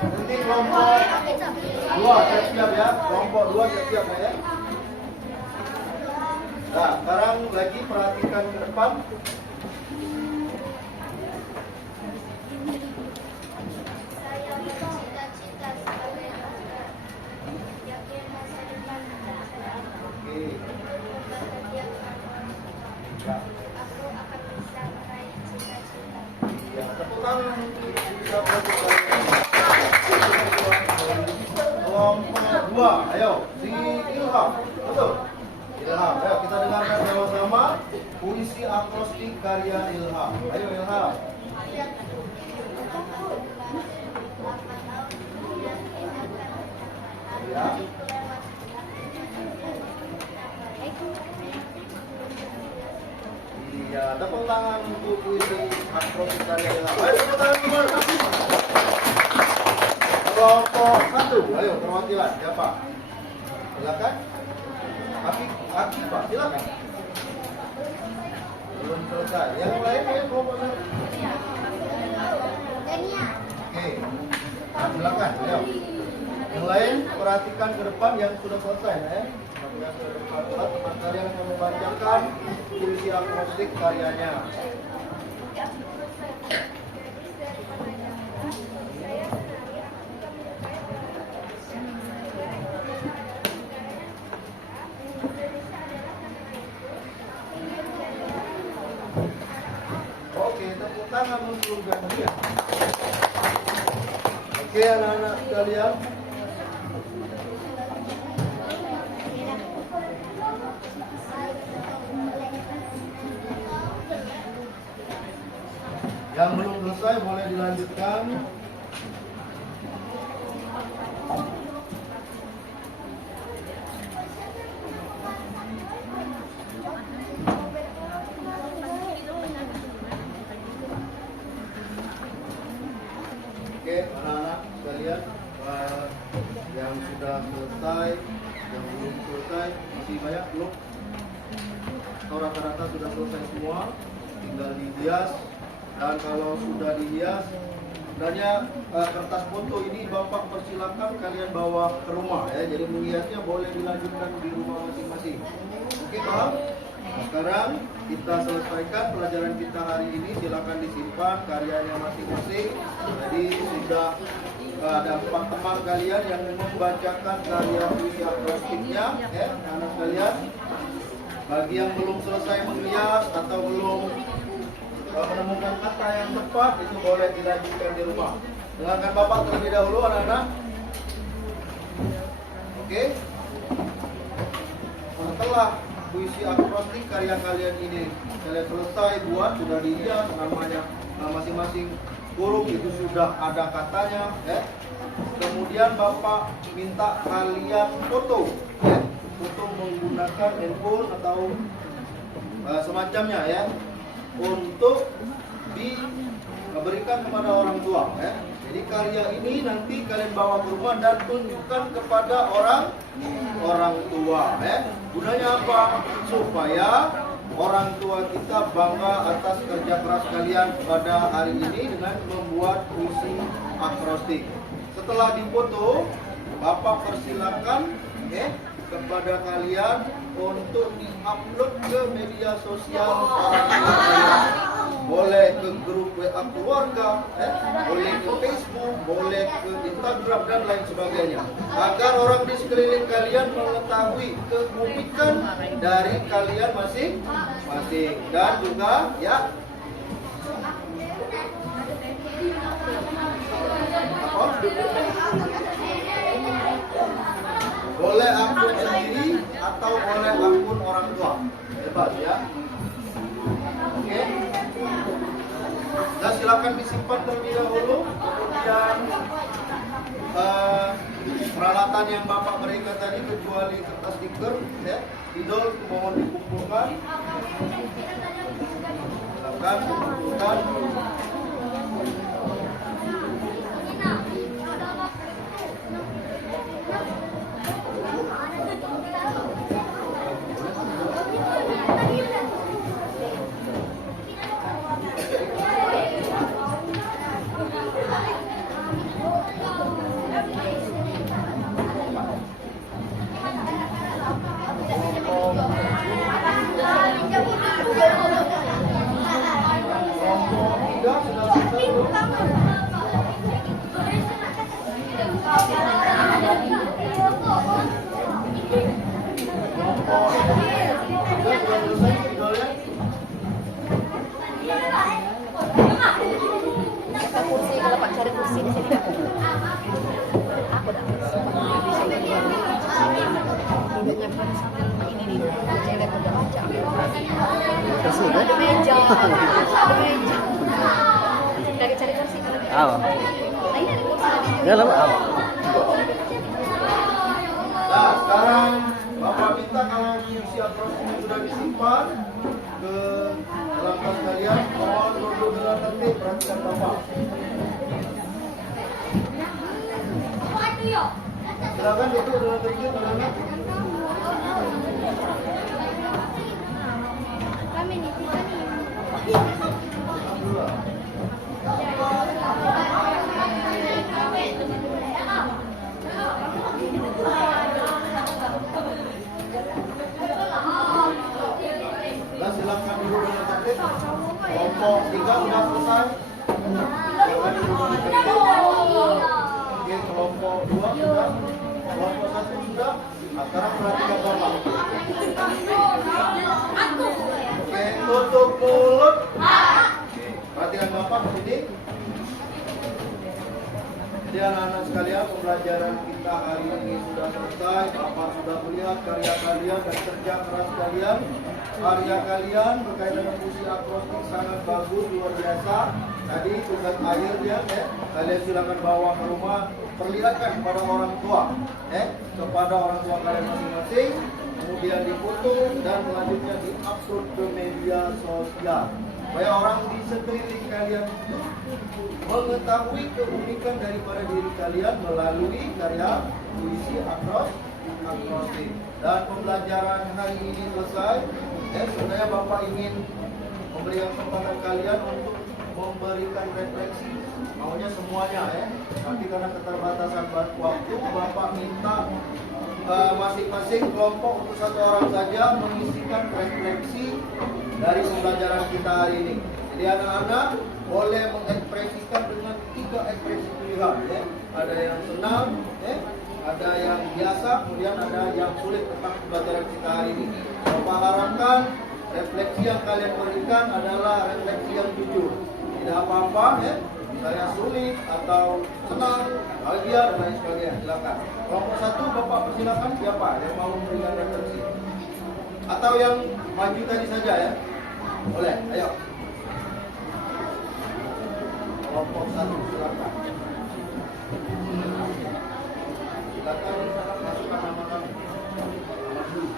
Nanti kelompok 2 siap ya. Kelompok 2 siap ya. Nah, sekarang lagi perhatikan ke depan. Saya bercita-cita sebagai anak. Yakin masa depan tidak ada. Oke. Bahagia dengan Ya. aku akan bisa meraih cita-cita. Ya, tepuk tangan untuk bisa berbicara. Kelompok 2, ayo, si Ilham, betul? Ilham, ayo kita dengarkan sama-sama puisi akrostik karya Ilham. Ayo Ilham. Ya. Iya, tepuk tangan untuk puisi akrostik karya Ilham. Ayo tepuk tangan semua. Kelompok 1, ayo perwakilan siapa? Silakan. Aki Pak, silakan. Belum selesai. Yang lain ayo kelompok 1. Oke. Nah, silakan. Ayo. Yang lain perhatikan ke depan yang sudah selesai ya. Teman kalian akan membacakan puisi akrostik karyanya. Oke, tepuk tangan untuk gantian. Oke, anak-anak sekalian. Yang belum selesai boleh dilanjutkan. masih banyak belum? Atau rata-rata sudah selesai semua, tinggal dihias. Dan kalau sudah dihias, sebenarnya kertas foto ini Bapak persilakan kalian bawa ke rumah ya. Jadi menghiasnya boleh dilanjutkan di rumah masing-masing. Oke, paham? Nah, sekarang kita selesaikan pelajaran kita hari ini. Silakan disimpan karyanya masing-masing. Jadi sudah ada 4 teman kalian yang membacakan karya puisi akrostiknya ya, anak kalian. Bagi yang belum selesai menghias atau belum menemukan kata yang tepat, itu boleh dilanjutkan di rumah. Dengarkan Bapak terlebih dahulu anak-anak. Oke. Setelah puisi akrostik karya kalian ini kalian selesai buat, sudah dihias namanya masing-masing huruf itu sudah ada katanya ya. Kemudian Bapak minta kalian foto ya. Foto menggunakan handphone atau semacamnya ya, untuk diberikan kepada orang tua ya. Jadi karya ini nanti kalian bawa ke rumah dan tunjukkan kepada orang tua ya. Gunanya apa? Supaya orang tua kita bangga atas kerja keras kalian pada hari ini dengan membuat puisi akrostik. Setelah difoto, Bapak persilakan kepada kalian untuk diupload ke media sosial orang tua kalian. Boleh ke grup WA keluarga, boleh ke Facebook, boleh ke Instagram dan lain sebagainya. Agar orang di sekeliling kalian mengetahui keunikan dari kalian masing-masing. Dan juga ya, boleh akun sendiri atau boleh akun orang tua, bebas ya. Oke. Dan silakan disimpan terlebih dahulu. Kemudian peralatan yang Bapak berikan tadi kecuali kertas stiker ya, idol mohon dikumpulkan. Silakan dikumpulkan. Kursi, kalau Pak cari kursi di sini. Aku dah. Duduknya sampai ini nih. Saya lihat udah baca. Kursi kan? Ada meja. Ada meja. Dari cari kursi kalau di. Apa? Nah, ini ada kursi tadi. Ya lama apa? Nah, sekarang Bapak minta kalau puisi akrostik sudah disimpan ke dalam tas kalian, mohon duduk dengan tertib, perhatikan Bapak. Silakan duduk dengan tertib, anak-anak. Kami nih, Alhamdulillah. Nah, silakan duduk dengan tertib. Kelompok 3 sudah selesai. Silakan duduk dengan tertib. Oke, kelompok 2 sudah. Kelompok 1 sudah. Nah, sekarang perhatikan Bapak. Oke, tutup mulut. Oke, perhatikan Bapak di sini. Jadi anak-anak sekalian, pembelajaran kita hari ini sudah selesai. Bapak sudah melihat karya kalian dan kerja keras kalian. Karya kalian berkaitan dengan puisi akrostik sangat bagus, luar biasa. Tadi tugas akhirnya, kalian silakan bawa ke rumah, perlihatkan kepada orang tua, kepada orang tua kalian masing-masing. Kemudian difoto dan selanjutnya diupload ke media sosial. Supaya orang di sekeliling kalian itu mengetahui keunikan daripada diri kalian melalui karya puisi akrobatik. Dan pembelajaran hari ini selesai. Sebenarnya Bapak ingin memberikan kesempatan kalian untuk memberikan refleksi. Maunya semuanya ya. Tapi karena keterbatasan waktu, Bapak minta masing-masing kelompok untuk satu orang saja mengisikan refleksi dari pembelajaran kita hari ini. Jadi anak-anak boleh mengekspresikan dengan 3 ekspresi pilihan ya. Ada yang senang ya, ada yang biasa, kemudian ada yang sulit tentang pembelajaran kita hari ini. Bapak harapkan refleksi yang kalian berikan adalah refleksi yang jujur. Tidak apa-apa ya, misalnya sulit atau senang, bahagia dan lain sebagainya. Silakan. Kelompok 1 Bapak persilakan, siapa yang mau memberikan refleksi? Atau yang maju tadi saja ya? Boleh, ayo. Kelompok 1 silakan. Silakan masukkan nama kami. Sini.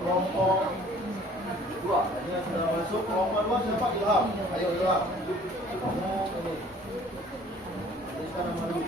Kelompok 2, ini sudah masuk. Kelompok 2 siapa? Ilham. Ayo Ilham. Kamu ini. Tuliskan nama dulu.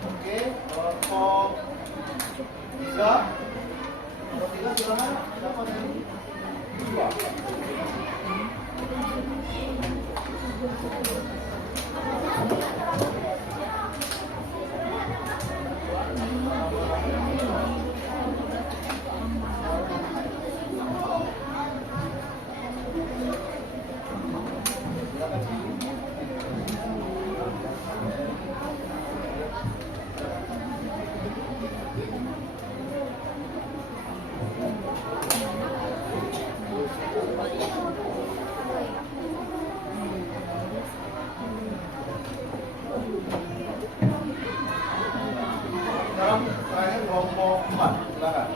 Oke, kelompok 3. Kelompok 3 silakan. Siapa dari 2? Sekarang terakhir kelompok 4, silakan.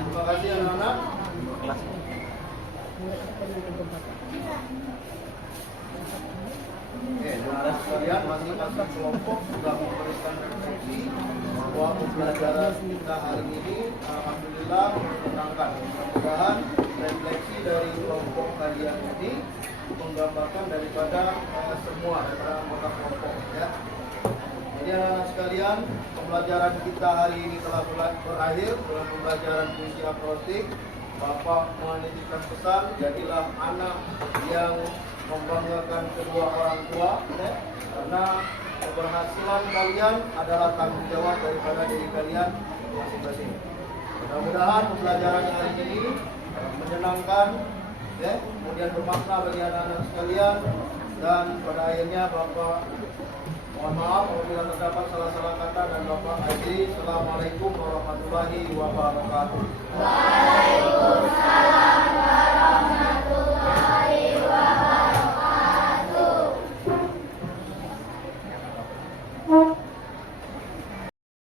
Terima kasih anak-anak. Oke, anak sekalian, masing-masing kelompok sudah memberikan refleksi bahwa pembelajaran kita hari ini alhamdulillah menyenangkan. Mudah-mudahan refleksi dari kelompok kalian ini menggambarkan daripada semua anggota kelompok ya. Jadi anak-anak sekalian, pembelajaran kita hari ini telah berakhir dengan pembelajaran puisi akrobatik. Bapak menitipkan pesan, jadilah anak yang membanggakan kedua orang tua ya. Karena keberhasilan kalian adalah tanggung jawab daripada diri kalian masing-masing. Mudah-mudahan pembelajaran hari ini menyenangkan Oke, kemudian bermakna bagi anak-anak sekalian. Dan pada akhirnya Bapak mohon maaf apabila terdapat salah-salah kata dan Bapak akhiri. Assalamualaikum warahmatullahi wabarakatuh.